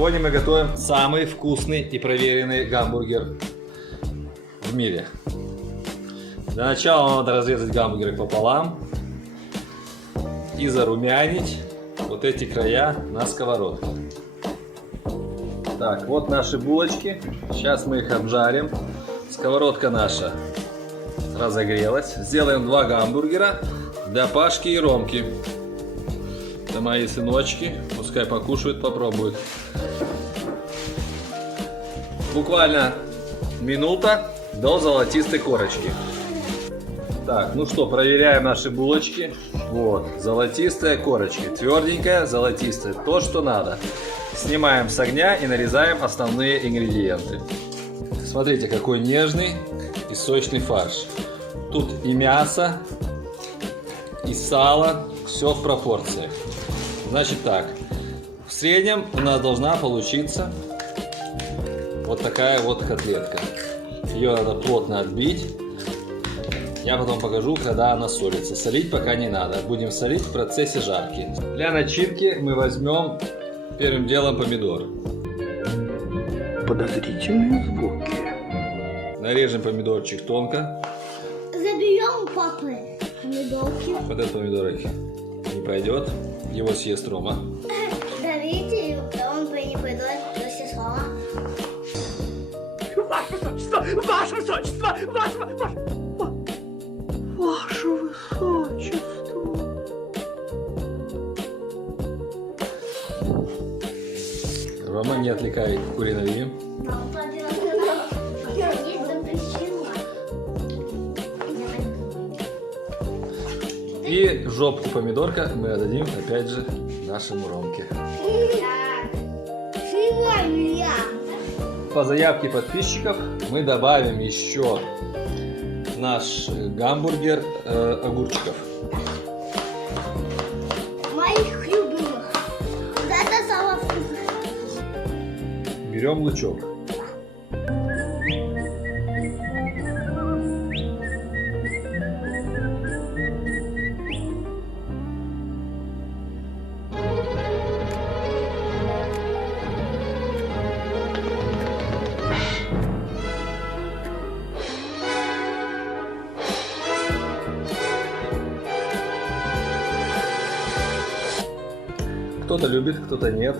Сегодня мы готовим самый вкусный и проверенный гамбургер в мире. Для начала надо разрезать гамбургер пополам и зарумянить вот эти края на сковородке. Так, вот наши булочки. Сейчас мы их обжарим. Сковородка наша разогрелась. Сделаем 2 гамбургера для Пашки и Ромки. Это мои сыночки. Пускай покушают, попробуют. Буквально минута до золотистой корочки. Так, ну что, проверяем наши булочки. Вот, золотистая корочка. Тверденькая, золотистая. То, что надо. Снимаем с огня и нарезаем основные ингредиенты. Смотрите, какой нежный и сочный фарш. Тут и мясо, и сало. Все в пропорциях. Значит так, в среднем у нас должна получиться вот такая вот котлетка. Ее надо плотно отбить. Я потом покажу, когда она солится. Солить пока не надо. Будем солить в процессе жарки. Для начинки мы возьмем первым делом помидор. Подозрительные звуки. Нарежем помидорчик тонко. Заберем у папы помидорки. Вот этот помидорик не пойдет. Его съест Рома. Давите, он не пойдет, то все слова. Ваше высочество! Ваше высочество! Ваше высочество! Рома, не отвлекай куриновьи. И жопку помидорка мы отдадим опять же нашему Ромке. По заявке подписчиков мы добавим еще наш гамбургер огурчиков. Моих любимых. Вот это самое вкусное. Берем лучок. Кто-то любит, кто-то нет,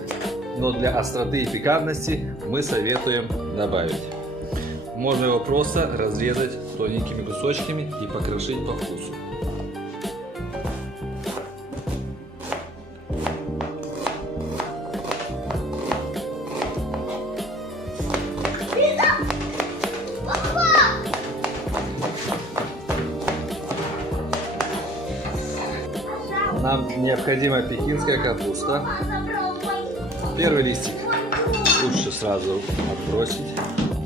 но для остроты и пикантности мы советуем добавить. Можно его просто разрезать тоненькими кусочками и покрошить по вкусу. Нам необходима пекинская капуста. Первый листик лучше сразу отбросить,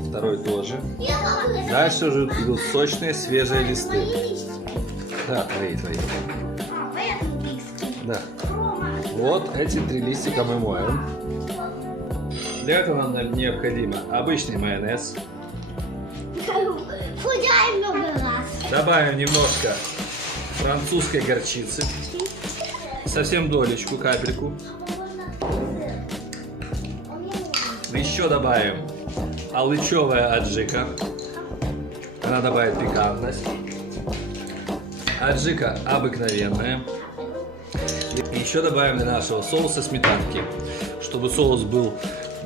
второй тоже. Дальше уже идут сочные свежие листы. Да, твои. Да. Вот эти 3 листика мы моем. Для этого нам необходимо обычный майонез. Худай много раз. Добавим немножко французской горчицы. Совсем долечку, капельку. Еще добавим алычевая аджика. Она добавит пикантность. Аджика обыкновенная. И еще добавим для нашего соуса сметанки, чтобы соус был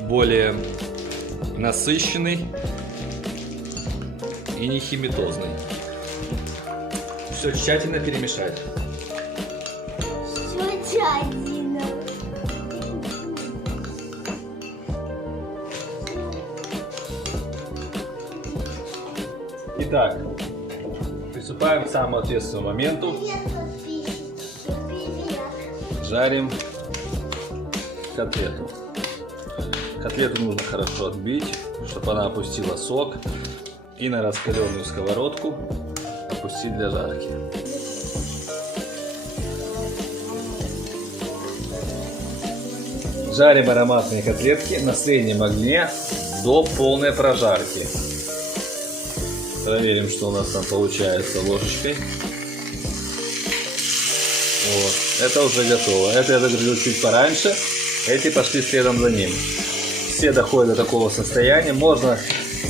более насыщенный и не химитозный. Все тщательно перемешать. Итак, приступаем к самому ответственному моменту. Жарим котлету. Котлету нужно хорошо отбить, чтобы она опустила сок. И на раскаленную сковородку опустить для жарки. Жарим ароматные котлетки на среднем огне до полной прожарки. Проверим, что у нас там получается ложечкой. Вот. Это уже готово. Это я загрузил чуть пораньше. Эти пошли следом за ним. все доходят до такого состояния. Можно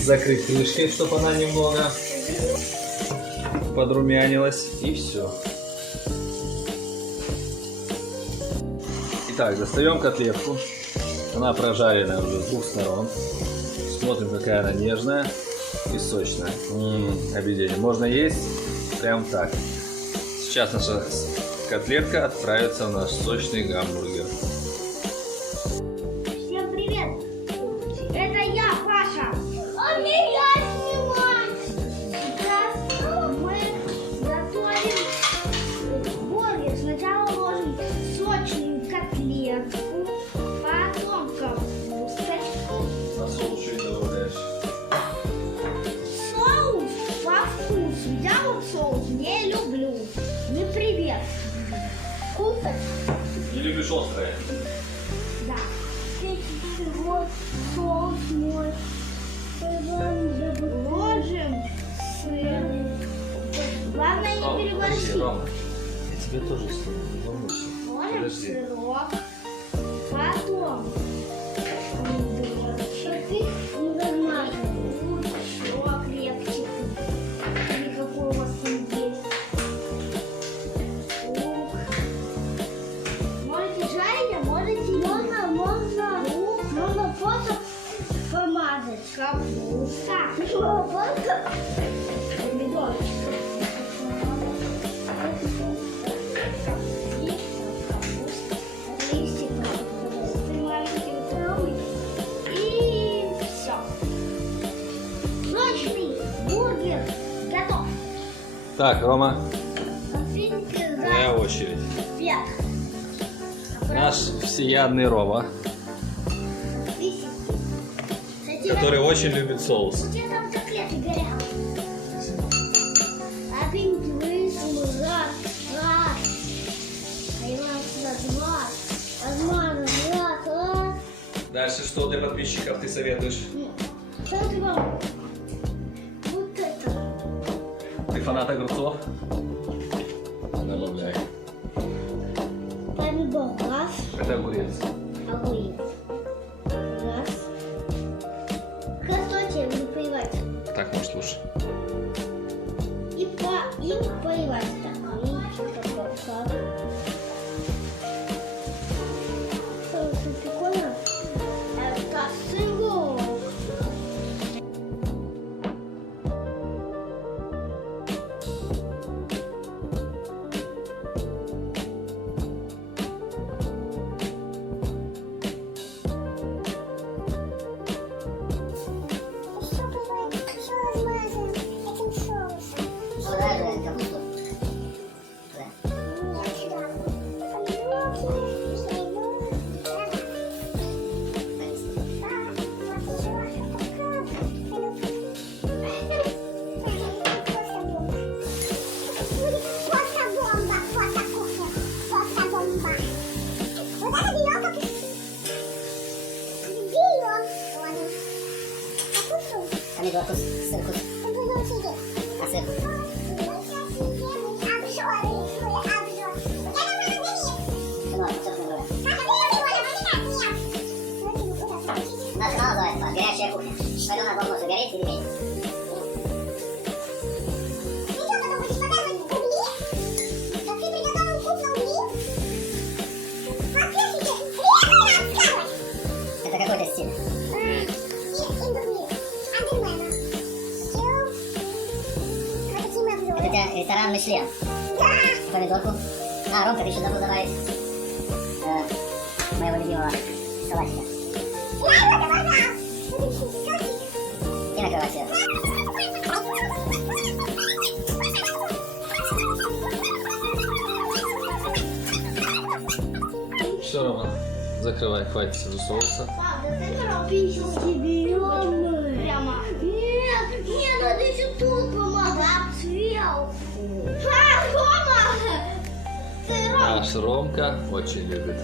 закрыть крышкой, чтобы она немного подрумянилась. И все. Итак, достаем котлетку. Она прожарена уже с двух сторон. Смотрим, какая она нежная и сочная. Объедение. Можно есть прям так. Сейчас наша котлетка отправится в наш сочный гамбургер. Всем привет! Это я, Паша! А мне я снимать! Сейчас мы готовим бургер. Сначала ложим сочную котлетку, потом капуста. На соус что добавляешь? Соус по вкусу. Я вот соус не люблю. Не привет. Кушать? Не любишь острое? Да. Вот соус мой. Ложим сыр. Главное не переборщить. Рома, я тебе тоже стою, не волнуйся. Ложим Подожди. сырок. Потом помидорчик. Лучок, репчик. Или какой у вас там есть. Лук. Можете жарить, а можете можно лук. Можно просто помазать. Капуста. Помидорчик. И все. Сочный бургер готов. Так, Рома, Последний твоя очередь. вверх. Наш всеядный Рома, который очень любит соус. Где там котлеты горят? Один, раз. А я раз. Дальше что для подписчиков ты советуешь? Вот это. Ты фанат огурцов? Добавляй. Помидор. Раз. Это огурец. Огурец. Раз. Кстати, не поливать. Так, может лучше. И поливать так. Это прикольно. Это сырок. Помидор вкус, сыр вкус. А сыр? Ну, собственно говоря. Наш канал называется «Горячая кухня». Поэтому у нас должно все гореть или петь. Это какой-то стиль. Это у тебя ресторан Мишлен. Помидорку. А, Ромка, ты еще забыл добавить моего любимого салатика. И накрывать сверху. Все, Рома, закрывай, хватит уже соуса. Прямо. Нет, надо еще тут помогать. Сверху. Рома! Ты Рома. Наш Ромка очень любит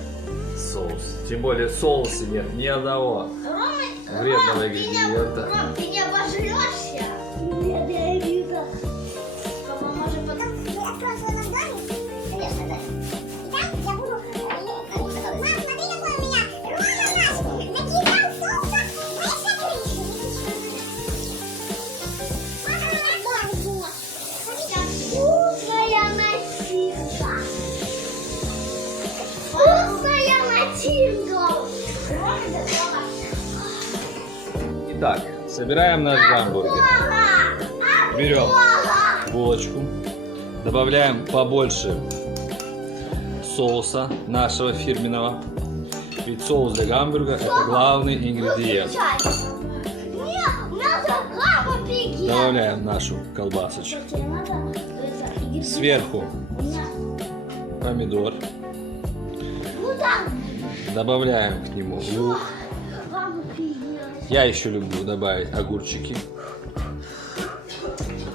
соус. Тем более в соусе нет ни одного вредного ингредиента. Ром, ты не обожрешься? Нет, я вижу. Папа, может потом... Конечно, да. Мам, смотри, какой у меня Рома наш накидал соуса Итак, собираем наш гамбургер. Берем булочку, добавляем побольше соуса нашего фирменного. Ведь соус для гамбурга это главный ингредиент. Нет, надо лапу пиги. Добавляем нашу колбасочку. Сверху помидор. Ну так, Добавляем к нему лук. лапу пиги. Я еще люблю добавить огурчики.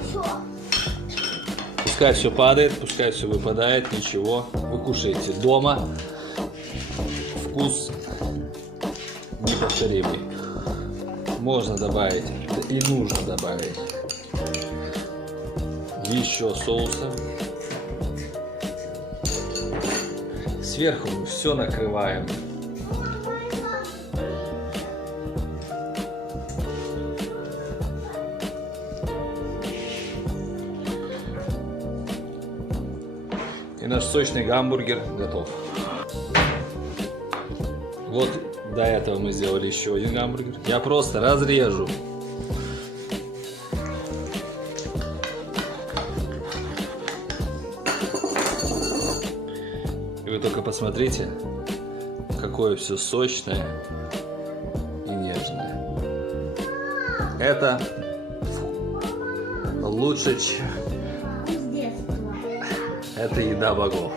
Все. Пускай все падает, пускай все выпадает, ничего. Вы кушаете дома. Вкус неповторимый. Можно добавить, и нужно добавить еще соуса. Сверху мы все накрываем. И наш сочный гамбургер готов. Вот до этого мы сделали еще один гамбургер. Я просто разрежу. И вы только посмотрите, какое все сочное и нежное. Это лучше, чем... С детства. Это еда богов.